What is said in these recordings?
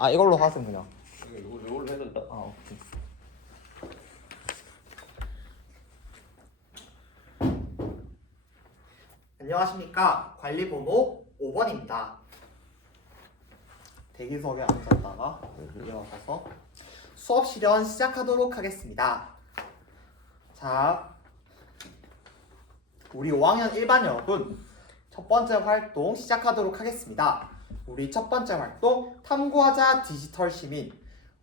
아 이걸로 하세요 그냥. 이걸로 해야 된다. 아 오케이. 안녕하십니까. 관리번호 5번입니다. 대기석에 앉았다가 일어서서 수업 실현 시작하도록 하겠습니다. 자, 우리 5학년 1반 여러분, 첫 번째 활동 시작하도록 하겠습니다. 우리 첫 번째 활동, 탐구하자 디지털 시민.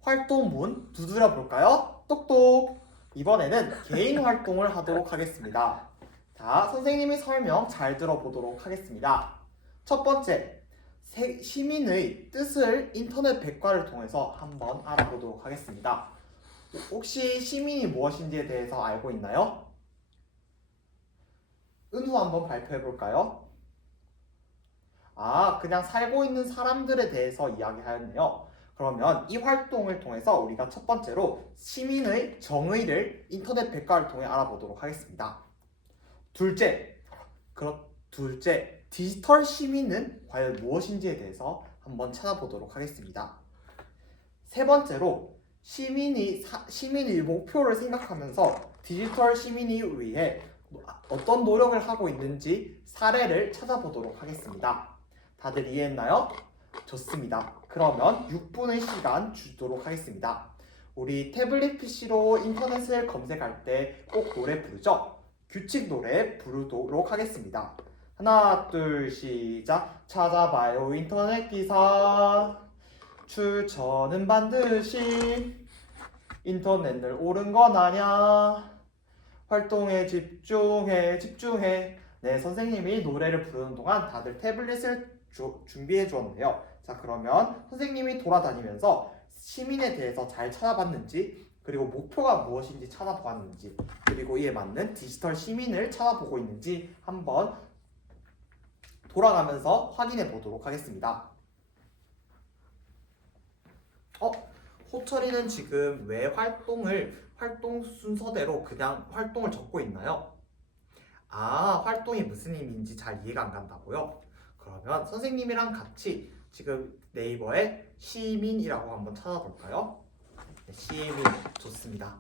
활동문 두드려 볼까요? 똑똑. 이번에는 개인 활동을 하도록 하겠습니다. 자, 선생님이 설명 잘 들어보도록 하겠습니다. 첫 번째, 시민의 뜻을 인터넷 백과를 통해서 한번 알아보도록 하겠습니다. 혹시 시민이 무엇인지에 대해서 알고 있나요? 은후 한번 발표해 볼까요? 아, 그냥 살고 있는 사람들에 대해서 이야기하였네요. 그러면 이 활동을 통해서 우리가 첫 번째로 시민의 정의를 인터넷 백과를 통해 알아보도록 하겠습니다. 둘째, 디지털 시민은 과연 무엇인지에 대해서 한번 찾아보도록 하겠습니다. 세 번째로 시민의 목표를 생각하면서 디지털 시민이 위해 어떤 노력을 하고 있는지 사례를 찾아보도록 하겠습니다. 다들 이해했나요? 좋습니다. 그러면 6분의 시간 주도록 하겠습니다. 우리 태블릿 PC로 인터넷을 검색할 때 꼭 노래 부르죠? 규칙 노래 부르도록 하겠습니다. 하나, 둘, 시작. 찾아봐요 인터넷 기사. 출처는 반드시 인터넷을 옳은 건 아냐. 활동에 집중해. 네, 선생님이 노래를 부르는 동안 다들 태블릿을 준비해 주었는데요. 자, 그러면 선생님이 돌아다니면서 시민에 대해서 잘 찾아봤는지, 그리고 목표가 무엇인지 찾아보았는지, 그리고 이에 맞는 디지털 시민을 찾아보고 있는지 한번 돌아가면서 확인해 보도록 하겠습니다. 호철이는 지금 왜 활동 순서대로 그냥 활동을 적고 있나요? 아, 활동이 무슨 의미인지 잘 이해가 안 간다고요? 그러면 선생님이랑 같이 지금 네이버에 시민이라고 한번 찾아볼까요? 네, 시민 좋습니다.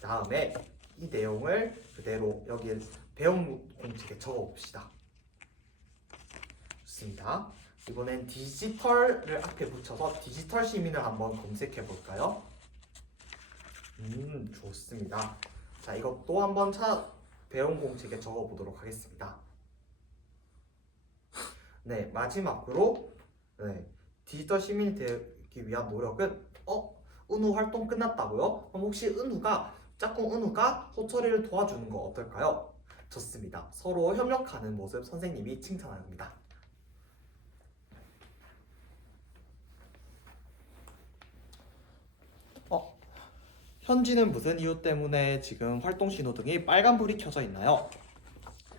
다음에 이 내용을 그대로 여기 배움 공책에 적어 봅시다. 좋습니다. 이번엔 디지털을 앞에 붙여서 디지털 시민을 한번 검색해 볼까요? 좋습니다. 자, 이것도 한번 배움 공책에 적어 보도록 하겠습니다. 네, 마지막으로 디지털 시민이 되기 위한 노력은 은우 활동 끝났다고요? 그럼 혹시 짝꿍 은우가 호철이를 도와주는 거 어떨까요? 좋습니다. 서로 협력하는 모습 선생님이 칭찬합니다. 현지는 무슨 이유 때문에 지금 활동 신호등이 빨간불이 켜져 있나요?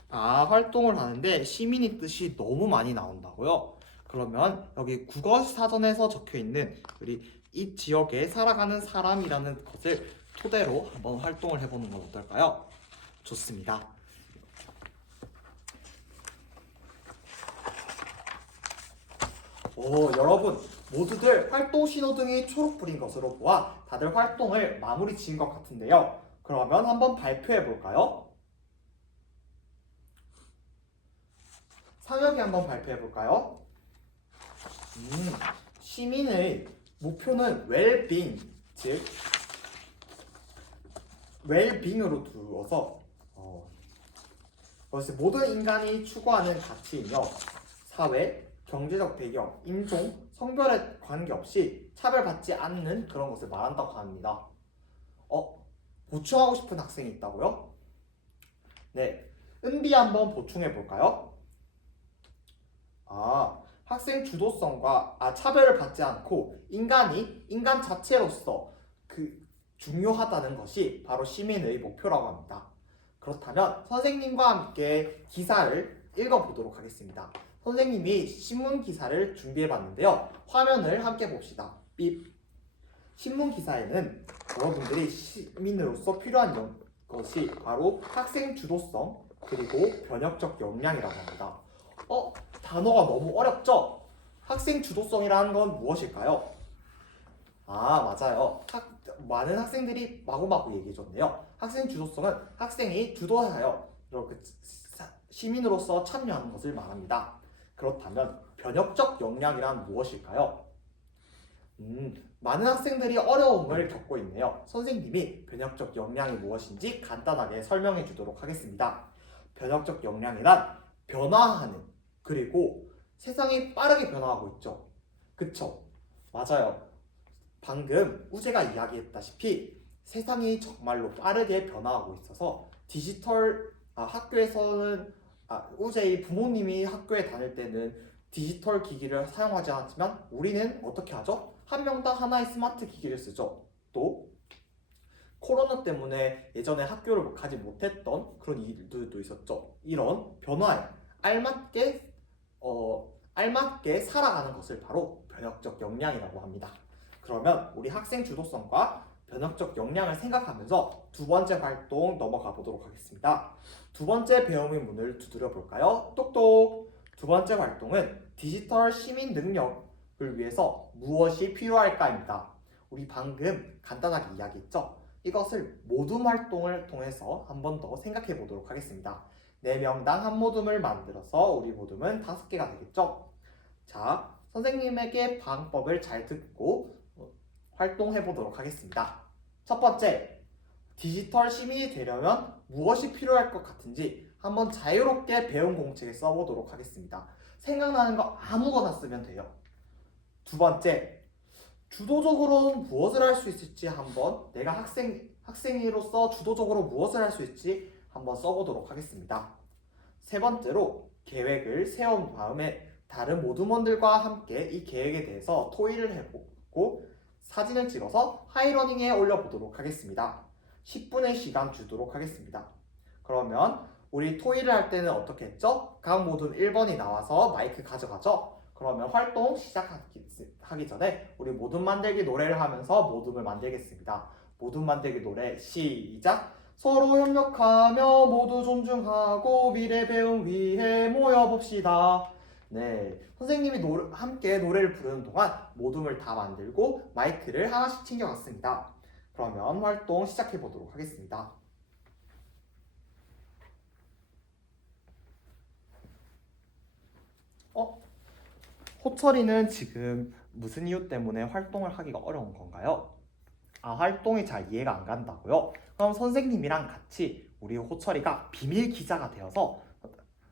아, 활동을 하는데 시민의 뜻이 너무 많이 나온다고요? 그러면 여기 국어 사전에서 적혀 있는 우리 이 지역에 살아가는 사람이라는 것을 토대로 한번 활동을 해보는 건 어떨까요? 좋습니다. 여러분 모두들 활동 신호등이 초록불인 것으로 보아 다들 활동을 마무리 지은 것 같은데요. 그러면 한번 발표해 볼까요? 상혁이 한번 발표해 볼까요? 시민의 목표는 웰빙, 즉 웰빙으로 두어서 그것이 모든 인간이 추구하는 가치이며 사회, 경제적 배경, 인종, 성별에 관계없이 차별받지 않는 그런 것을 말한다고 합니다. 보충하고 싶은 학생이 있다고요? 네, 은비 한번 보충해 볼까요? 학생 주도성과 차별을 받지 않고 인간 자체로서 중요하다는 것이 바로 시민의 목표라고 합니다. 그렇다면 선생님과 함께 기사를 읽어보도록 하겠습니다. 선생님이 신문 기사를 준비해 봤는데요. 화면을 함께 봅시다. 삐. 신문 기사에는 여러분들이 시민으로서 필요한 것이 바로 학생 주도성 그리고 변혁적 역량이라고 합니다. 단어가 너무 어렵죠? 학생 주도성이라는 건 무엇일까요? 맞아요. 많은 학생들이 마구마구 얘기해줬네요. 학생 주도성은 학생이 주도하여 이렇게 시민으로서 참여하는 것을 말합니다. 그렇다면 변혁적 역량이란 무엇일까요? 많은 학생들이 어려움을 겪고 있네요. 선생님이 변혁적 역량이 무엇인지 간단하게 설명해 주도록 하겠습니다. 변혁적 역량이란 변화하는, 그리고 세상이 빠르게 변화하고 있죠. 그쵸? 맞아요. 방금 우재가 이야기했다시피 세상이 정말로 빠르게 변화하고 있어서 학교에서는 우재의 부모님이 학교에 다닐 때는 디지털 기기를 사용하지 않았지만 우리는 어떻게 하죠? 한 명당 하나의 스마트 기기를 쓰죠. 또 코로나 때문에 예전에 학교를 가지 못했던 그런 일들도 있었죠. 이런 변화에 알맞게 살아가는 것을 바로 변혁적 역량이라고 합니다. 그러면 우리 학생 주도성과 변혁적 역량을 생각하면서 두 번째 활동 넘어가 보도록 하겠습니다. 두 번째 배움의 문을 두드려 볼까요? 똑똑! 두 번째 활동은 디지털 시민 능력을 위해서 무엇이 필요할까입니다. 우리 방금 간단하게 이야기했죠? 이것을 모둠 활동을 통해서 한 번 더 생각해 보도록 하겠습니다. 4명당 한 모둠을 만들어서 우리 모둠은 5개가 되겠죠? 자, 선생님에게 방법을 잘 듣고 활동해 보도록 하겠습니다. 첫 번째, 디지털 시민이 되려면 무엇이 필요할 것 같은지 한번 자유롭게 배움 공책에 써보도록 하겠습니다. 생각나는 거 아무거나 쓰면 돼요. 두 번째, 주도적으로 무엇을 할 수 있을지 한번 내가 학생으로서 주도적으로 무엇을 할 수 있을지 한번 써보도록 하겠습니다. 세 번째로 계획을 세운 다음에 다른 모둠원들과 함께 이 계획에 대해서 토의를 해보고 사진을 찍어서 하이러닝에 올려보도록 하겠습니다. 10분의 시간 주도록 하겠습니다. 그러면 우리 토의를 할 때는 어떻게 했죠? 각 모둠 1번이 나와서 마이크 가져가죠? 그러면 활동 시작하기 전에 우리 모둠 만들기 노래를 하면서 모둠을 만들겠습니다. 모둠 만들기 노래 시작! 서로 협력하며 모두 존중하고 미래 배움 위해 모여봅시다. 네, 선생님이 함께 노래를 부르는 동안 모둠을 다 만들고 마이크를 하나씩 챙겨갔습니다. 그러면 활동 시작해 보도록 하겠습니다. 호철이는 지금 무슨 이유 때문에 활동을 하기가 어려운 건가요? 활동이 잘 이해가 안 간다고요? 그럼 선생님이랑 같이 우리 호철이가 비밀 기자가 되어서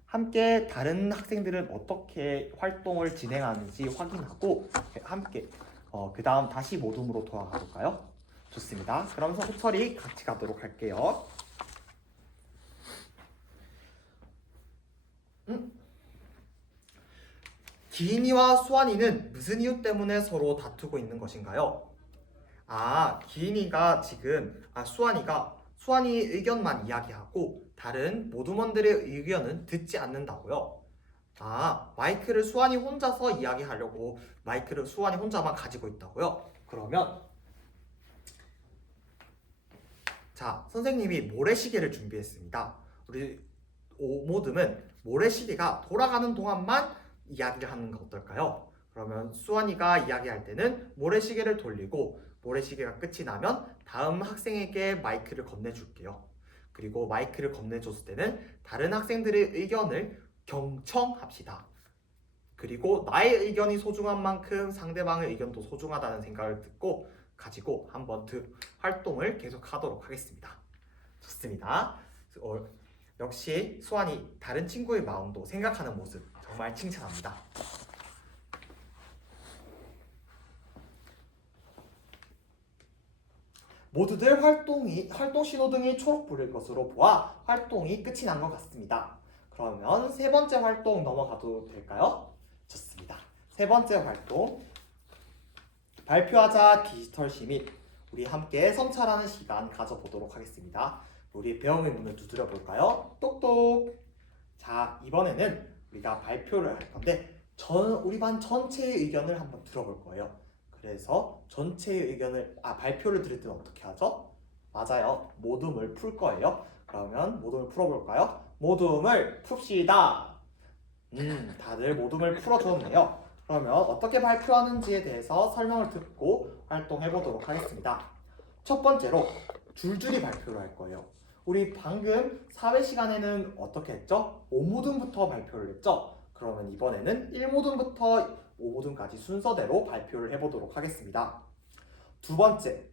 함께 다른 학생들은 어떻게 활동을 진행하는지 확인하고 함께 그 다음 다시 모둠으로 돌아가 볼까요? 좋습니다. 그러면서 호철이 같이 가도록 할게요. 기인이와 수환이는 무슨 이유 때문에 서로 다투고 있는 것인가요? 기인이가 지금 수환이 의견만 이야기하고 다른 모둠원들의 의견은 듣지 않는다고요? 마이크를 수환이 혼자서 이야기하려고 마이크를 수환이 혼자만 가지고 있다고요? 그러면 자, 선생님이 모래시계를 준비했습니다. 우리 모둠은 모래시계가 돌아가는 동안만 이야기를 하는 거 어떨까요? 그러면 수환이가 이야기할 때는 모래시계를 돌리고 모래시계가 끝이 나면 다음 학생에게 마이크를 건네줄게요. 그리고 마이크를 건네줬을 때는 다른 학생들의 의견을 경청합시다. 그리고 나의 의견이 소중한 만큼 상대방의 의견도 소중하다는 생각을 가지고 한번 활동을 계속 하도록 하겠습니다. 좋습니다. 역시 수환이 다른 친구의 마음도 생각하는 모습 정말 칭찬합니다. 모두들 활동 신호등이 초록불일 것으로 보아 활동이 끝이 난 것 같습니다. 그러면 세 번째 활동 넘어가도 될까요? 좋습니다. 세 번째 활동 발표하자 디지털 시민. 우리 함께 성찰하는 시간 가져보도록 하겠습니다. 우리 배움의 문을 두드려 볼까요? 똑똑. 자, 이번에는 우리가 발표를 할 건데 우리 반 전체의 의견을 한번 들어볼 거예요. 그래서 전체의 발표를 들을 때는 어떻게 하죠? 맞아요. 모둠을 풀 거예요. 그러면 모둠을 풀어볼까요? 모둠을 풉시다. 다들 모둠을 풀어줬네요. 그러면 어떻게 발표하는지에 대해서 설명을 듣고 활동해 보도록 하겠습니다. 첫 번째로 줄줄이 발표를 할 거예요. 우리 방금 사회 시간에는 어떻게 했죠? 5모둠부터 발표를 했죠? 그러면 이번에는 1모둠부터 5모둠까지 순서대로 발표를 해보도록 하겠습니다. 두 번째,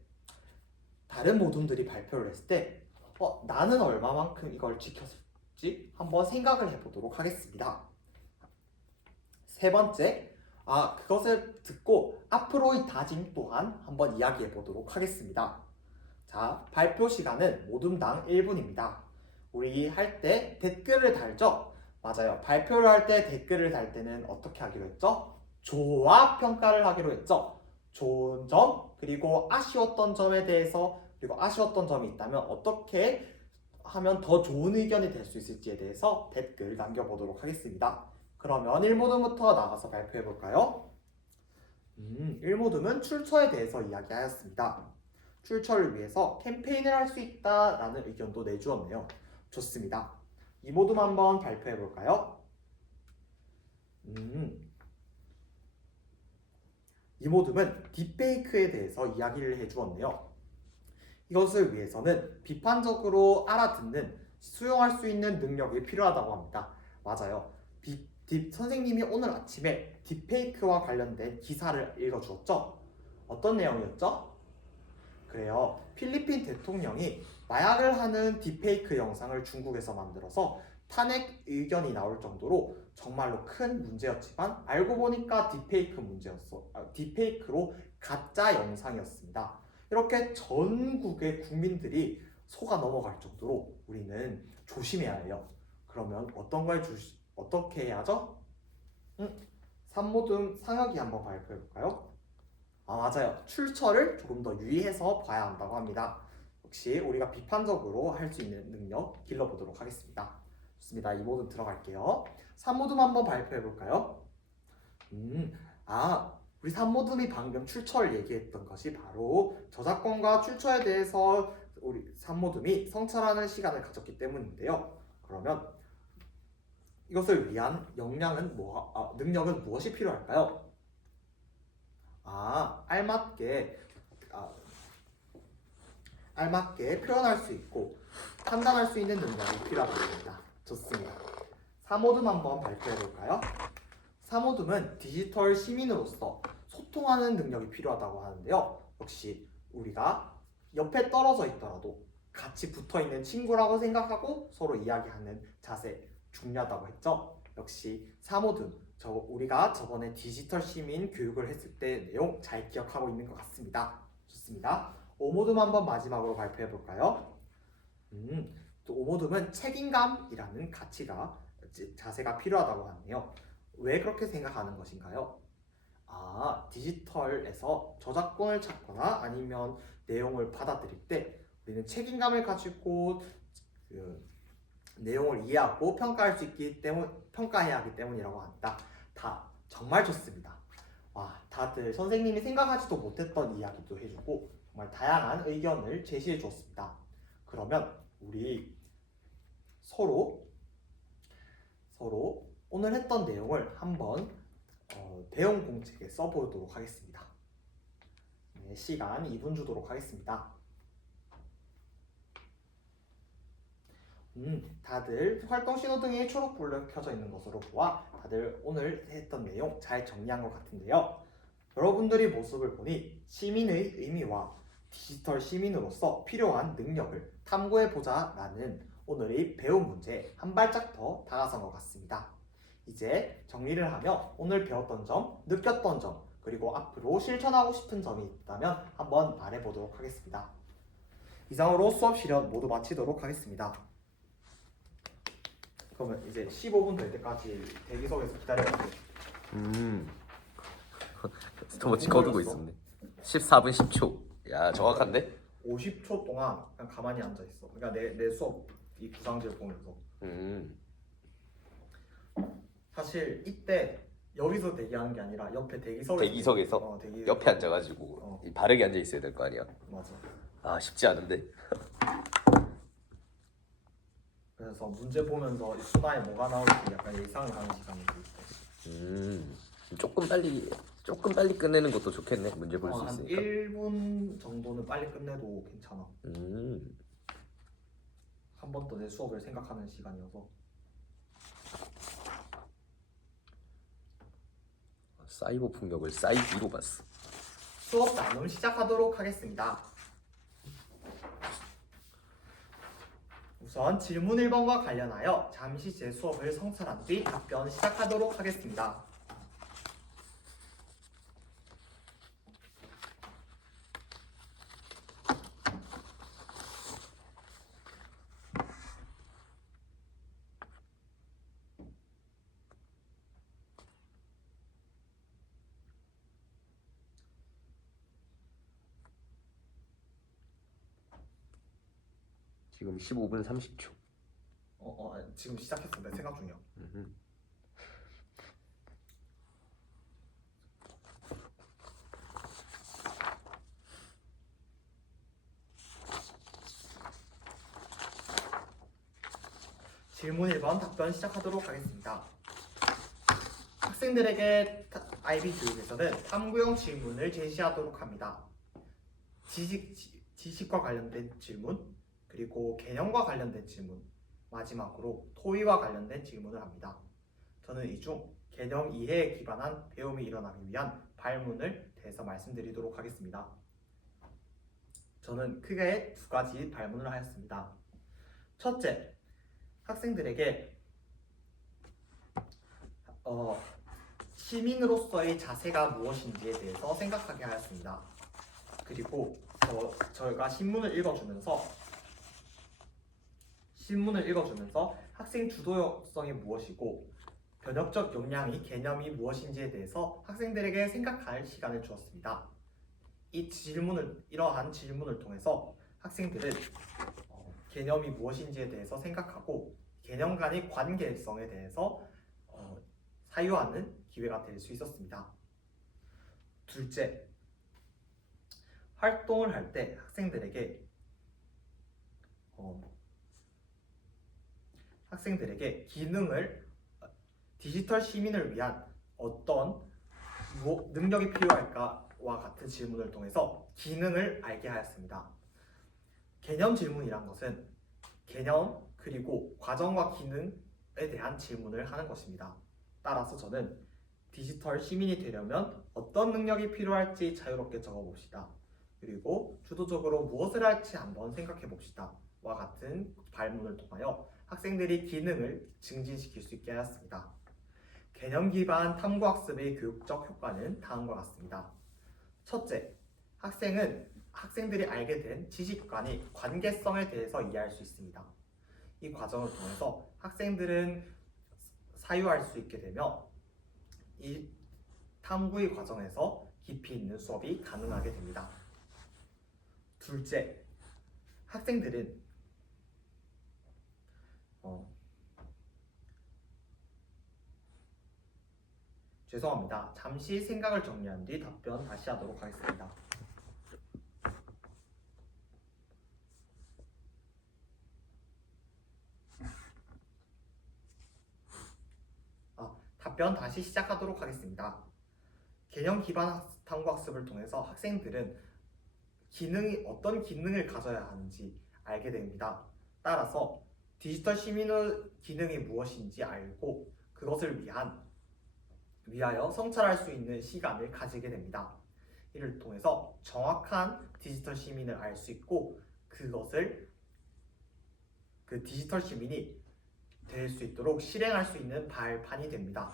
다른 모둠들이 발표를 했을 때 나는 얼마만큼 이걸 지켰을지 한번 생각을 해보도록 하겠습니다. 세 번째, 그것을 듣고 앞으로의 다짐 또한 한번 이야기해 보도록 하겠습니다. 자, 발표 시간은 모둠당 1분입니다. 우리 할 때 댓글을 달죠? 맞아요. 발표를 할 때 댓글을 달 때는 어떻게 하기로 했죠? 좋아 평가를 하기로 했죠. 좋은 점, 그리고 아쉬웠던 점에 대해서, 그리고 아쉬웠던 점이 있다면 어떻게 하면 더 좋은 의견이 될 수 있을지에 대해서 댓글 남겨보도록 하겠습니다. 그러면 1모둠부터 나가서 발표해 볼까요? 1모둠은 출처에 대해서 이야기하였습니다. 출처를 위해서 캠페인을 할 수 있다라는 의견도 내주었네요. 좋습니다. 2모둠 한번 발표해 볼까요? 2모둠은 딥페이크에 대해서 이야기를 해주었네요. 이것을 위해서는 비판적으로 알아듣는, 수용할 수 있는 능력이 필요하다고 합니다. 맞아요. 선생님이 오늘 아침에 딥페이크와 관련된 기사를 읽어주었죠? 어떤 내용이었죠? 그래요. 필리핀 대통령이 마약을 하는 딥페이크 영상을 중국에서 만들어서 탄핵 의견이 나올 정도로 정말로 큰 문제였지만 알고 보니까 딥페이크로 가짜 영상이었습니다. 이렇게 전국의 국민들이 속아 넘어갈 정도로 우리는 조심해야 해요. 그러면 어떻게 해야죠? 3모둠 상혁이 한번 발표해 볼까요? 맞아요. 출처를 조금 더 유의해서 봐야 한다고 합니다. 역시 우리가 비판적으로 할 수 있는 능력 길러보도록 하겠습니다. 좋습니다. 2모둠 들어갈게요. 3모둠 한번 발표해 볼까요? 우리 3모둠이 방금 출처를 얘기했던 것이 바로 저작권과 출처에 대해서 우리 3모둠이 성찰하는 시간을 가졌기 때문인데요. 그러면 이것을 위한 능력은 무엇이 필요할까요? 알맞게 표현할 수 있고 판단할 수 있는 능력이 필요하다고 합니다. 좋습니다. 3모둠 한번 발표해 볼까요? 3모둠은 디지털 시민으로서 소통하는 능력이 필요하다고 하는데요. 역시 우리가 옆에 떨어져 있더라도 같이 붙어 있는 친구라고 생각하고 서로 이야기하는 자세 중요하다고 했죠. 역시 3모둠 우리가 저번에 디지털 시민 교육을 했을 때 내용 잘 기억하고 있는 것 같습니다. 좋습니다. 5모둠 한번 마지막으로 발표해 볼까요? 또 5모둠은 책임감이라는 자세가 필요하다고 하네요. 왜 그렇게 생각하는 것인가요? 디지털에서 저작권을 찾거나 아니면 내용을 받아들일 때 우리는 책임감을 가지고 내용을 이해하고 평가해야 하기 때문이라고 합니다. 정말 좋습니다. 다들 선생님이 생각하지도 못했던 이야기도 해주고 정말 다양한 의견을 제시해 주었습니다. 그러면 우리 서로 오늘 했던 내용을 한번 대응 공책에 써보도록 하겠습니다. 시간 2분 주도록 하겠습니다. 다들 활동 신호등이 초록불로 켜져 있는 것으로 보아 다들 오늘 했던 내용 잘 정리한 것 같은데요. 여러분들의 모습을 보니 시민의 의미와 디지털 시민으로서 필요한 능력을 탐구해보자 라는 오늘의 배운 문제에 한 발짝 더 다가선 것 같습니다. 이제 정리를 하며 오늘 배웠던 점, 느꼈던 점, 그리고 앞으로 실천하고 싶은 점이 있다면 한번 말해보도록 하겠습니다. 이상으로 수업 실현 모두 마치도록 하겠습니다. 그러면 이제 15분 될 때까지 대기석에서 기다려주세요. 스톱워치 거두고 있었네. 14분 10초. 야, 정확한데? 50초 동안 그냥 가만히 앉아 있어. 그러니까 내 수업 이 구상지를 보면서. 사실 이때 여기서 대기하는 게 아니라 옆에 대기석에서 옆에 앉아가지고 바르게 앉아 있어야 될 거 아니야. 맞아. 쉽지 않은데. 그래서 문제 보면서 수다에 뭐가 나올지 약간 예상을 하는 시간이 있어요. 조금 빨리 끝내는 것도 좋겠네. 문제 볼 수 한 있으니까. 1분 정도는 빨리 끝내도 괜찮아. 한 번 더 내 수업을 생각하는 시간이어서. 사이버 폭력을 사이비로 봤어. 수업 나눔 시작하도록 하겠습니다. 우선 질문 1번과 관련하여 잠시 제 수업을 성찰한 뒤 답변 시작하도록 하겠습니다. 지금 15분 30초. 지금 시작했어. 내 생각 중이야. 질문 1번 답변 시작하도록 하겠습니다. 학생들에게 IB 교육에서는 탐구형 질문을 제시하도록 합니다. 지식과 관련된 질문, 그리고 개념과 관련된 질문, 마지막으로 토의와 관련된 질문을 합니다. 저는 이 중 개념 이해에 기반한 배움이 일어나기 위한 발문을 대해서 말씀드리도록 하겠습니다. 저는 크게 두 가지 발문을 하였습니다. 첫째, 학생들에게 시민으로서의 자세가 무엇인지에 대해서 생각하게 하였습니다. 그리고 저희가 신문을 읽어주면서 학생 주도성이 무엇이고 변혁적 역량이 개념이 무엇인지에 대해서 학생들에게 생각할 시간을 주었습니다. 이러한 질문을 통해서 학생들은 개념이 무엇인지에 대해서 생각하고 개념 간의 관계성에 대해서 사유하는 기회가 될 수 있었습니다. 둘째, 활동을 할 때 학생들에게 디지털 시민을 위한 어떤 능력이 필요할까와 같은 질문을 통해서 기능을 알게 하였습니다. 개념 질문이란 것은 개념 그리고 과정과 기능에 대한 질문을 하는 것입니다. 따라서 저는 디지털 시민이 되려면 어떤 능력이 필요할지 자유롭게 적어봅시다. 그리고 주도적으로 무엇을 할지 한번 생각해 봅시다. 와 같은 발문을 통하여 학생들이 기능을 증진시킬 수 있게 하였습니다. 개념 기반 탐구학습의 교육적 효과는 다음과 같습니다. 첫째, 학생들이 알게 된 지식 간의 관계성에 대해서 이해할 수 있습니다. 이 과정을 통해서 학생들은 사유할 수 있게 되며 이 탐구의 과정에서 깊이 있는 수업이 가능하게 됩니다. 둘째, 학생들은 죄송합니다. 잠시 생각을 정리한 뒤 답변 다시 하도록 하겠습니다. 답변 다시 시작하도록 하겠습니다. 개념 기반 탐구학습을 통해서 학생들은 어떤 기능을 가져야 하는지 알게 됩니다. 따라서 디지털 시민의 기능이 무엇인지 알고 그것을 위하여 성찰할 수 있는 시간을 가지게 됩니다. 이를 통해서 정확한 디지털 시민을 알 수 있고 그 디지털 시민이 될 수 있도록 실행할 수 있는 발판이 됩니다.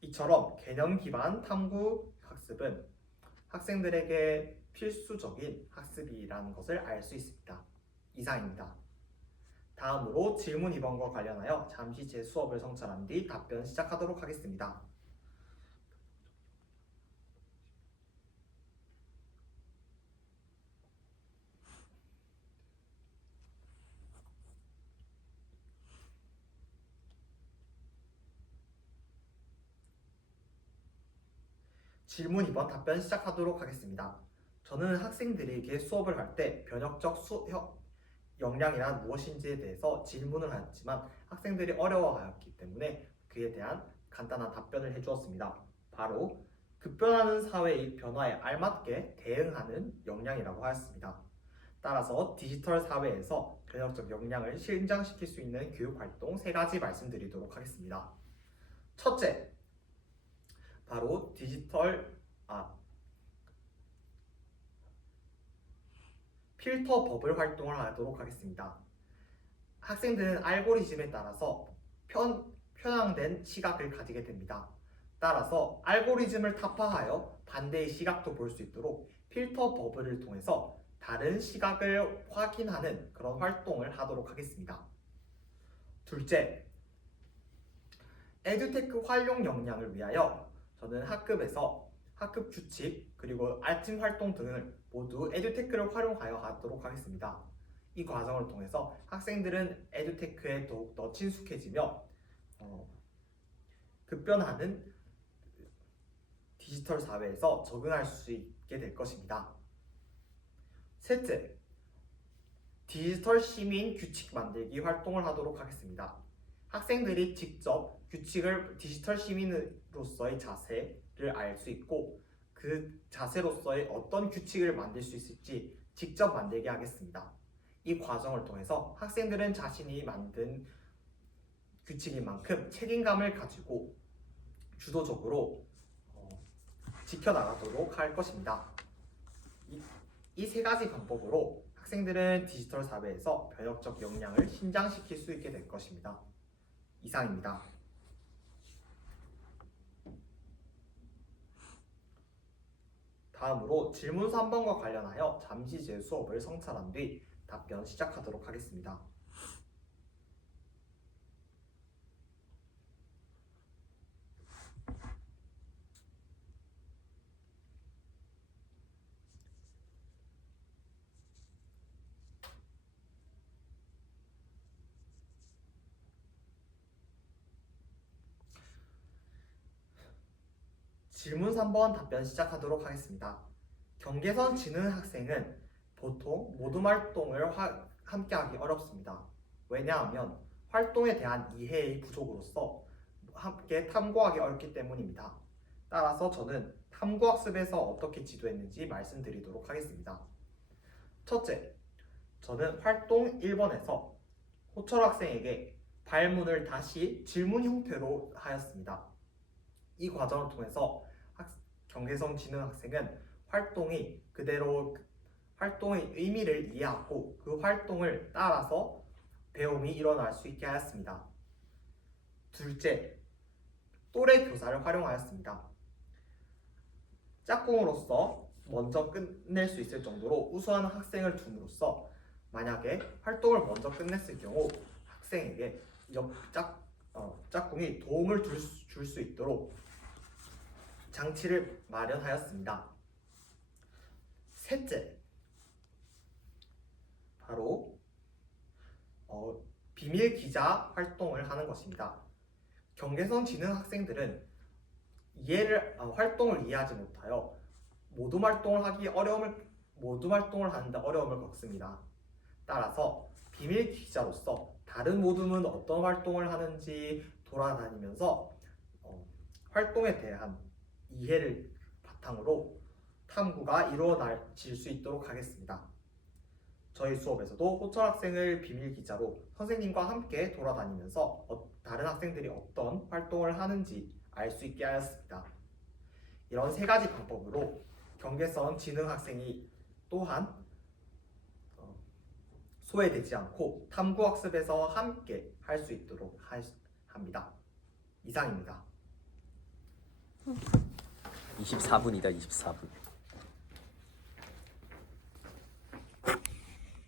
이처럼 개념 기반 탐구 학습은 학생들에게 필수적인 학습이라는 것을 알 수 있습니다. 이상입니다. 다음으로 질문 2번과 관련하여 잠시 제 수업을 성찰한 뒤 답변 시작하도록 하겠습니다. 질문 2번 답변 시작하도록 하겠습니다. 저는 학생들에게 수업을 할 때 역량이란 무엇인지에 대해서 질문을 하였지만 학생들이 어려워하였기 때문에 그에 대한 간단한 답변을 해주었습니다. 바로 급변하는 사회의 변화에 알맞게 대응하는 역량이라고 하였습니다. 따라서 디지털 사회에서 변혁적 역량을 신장시킬 수 있는 교육활동 3가지 말씀드리도록 하겠습니다. 첫째, 바로 필터 버블 활동을 하도록 하겠습니다. 학생들은 알고리즘에 따라서 편향된 시각을 가지게 됩니다. 따라서 알고리즘을 타파하여 반대의 시각도 볼 수 있도록 필터 버블을 통해서 다른 시각을 확인하는 그런 활동을 하도록 하겠습니다. 둘째, 에듀테크 활용 역량을 위하여 저는 학급에서 학급 규칙 그리고 알팀 활동 등을 모두 에듀테크를 활용하여 하도록 하겠습니다. 이 과정을 통해서 학생들은 에듀테크에 더욱더 친숙해지며 급변하는 디지털 사회에서 적응할 수 있게 될 것입니다. 셋째, 디지털 시민 규칙 만들기 활동을 하도록 하겠습니다. 학생들이 직접 규칙을 디지털 시민으로서의 자세를 알 수 있고 그 자세로서의 어떤 규칙을 만들 수 있을지 직접 만들게 하겠습니다. 이 과정을 통해서 학생들은 자신이 만든 규칙인 만큼 책임감을 가지고 주도적으로 지켜나가도록 할 것입니다. 이 3가지 방법으로 학생들은 디지털 사회에서 변혁적 역량을 신장시킬 수 있게 될 것입니다. 이상입니다. 다음으로 질문 3번과 관련하여 잠시 제 수업을 성찰한 뒤 답변 시작하도록 하겠습니다. 질문 3번 답변 시작하도록 하겠습니다. 경계선 지능 학생은 보통 모둠 활동을 함께하기 어렵습니다. 왜냐하면 활동에 대한 이해의 부족으로서 함께 탐구하기 어렵기 때문입니다. 따라서 저는 탐구학습에서 어떻게 지도했는지 말씀드리도록 하겠습니다. 첫째, 저는 활동 1번에서 호철 학생에게 발문을 다시 질문 형태로 하였습니다. 이 과정을 통해서 경계선 지능 학생은 활동의 의미를 이해하고 그 활동을 따라서 배움이 일어날 수 있게 하였습니다. 둘째, 또래 교사를 활용하였습니다. 짝꿍으로서 먼저 끝낼 수 있을 정도로 우수한 학생을 둠으로써 만약에 활동을 먼저 끝냈을 경우 학생에게 짝꿍이 도움을 줄 수 있도록 장치를 마련하였습니다. 셋째, 바로 비밀 기자 활동을 하는 것입니다. 경계선 지능 학생들은 활동을 이해하지 못하여 모둠 활동을 하는데 어려움을 겪습니다. 따라서 비밀 기자로서 다른 모둠은 어떤 활동을 하는지 돌아다니면서 활동에 대한 이해를 바탕으로 탐구가 이루어질 수 있도록 하겠습니다. 저희 수업에서도 호철 학생을 비밀 기자로 선생님과 함께 돌아다니면서 다른 학생들이 어떤 활동을 하는지 알 수 있게 하였습니다. 이런 3가지 방법으로 경계선 지능 학생이 또한 소외되지 않고 탐구학습에서 함께 할 수 있도록 합니다. 이상입니다. 24분이다 24분.